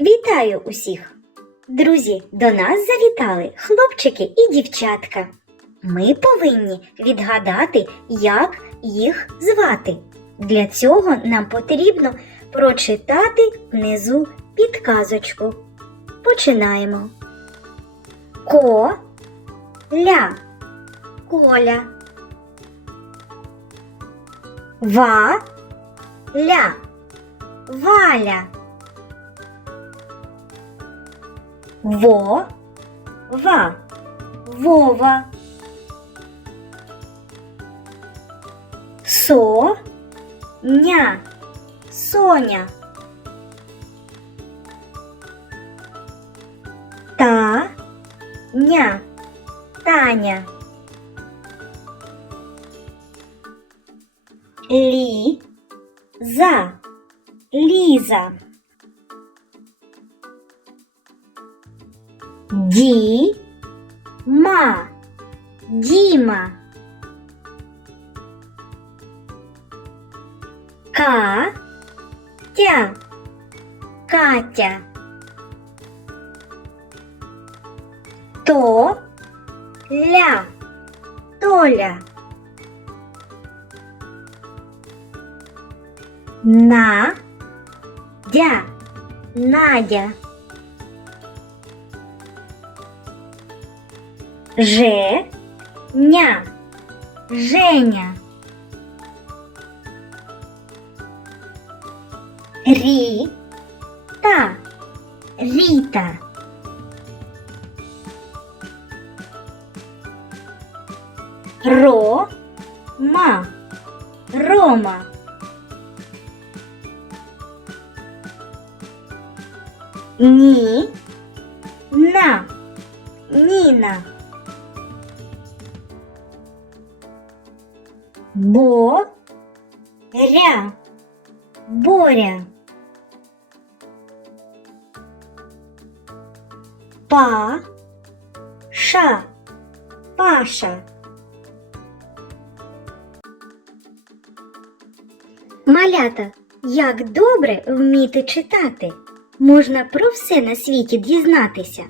Вітаю усіх! Друзі, до нас завітали хлопчики і дівчатка. Ми повинні відгадати, як їх звати. Для цього нам потрібно прочитати внизу підказочку. Починаємо. Ко ля Коля. Ва ля Валя. Во ва Вова. Со ня Соня. Та ня Таня. Лі за Ліза. Ді ма Діма. Ка тя Катя. То ля Толя. На дя Надя. Же ня. Женя. Рі. Та. Ріта. Ро. Ма. Рома. Ні Бо ря Боря. Па ша Паша. Малята, як добре вміти читати. Можна про все на світі дізнатися.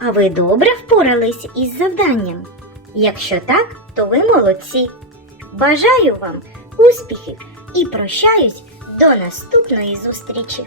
А ви добре впорались із завданням? Якщо так, то ви молодці. Бажаю вам успіхів і прощаюсь до наступної зустрічі!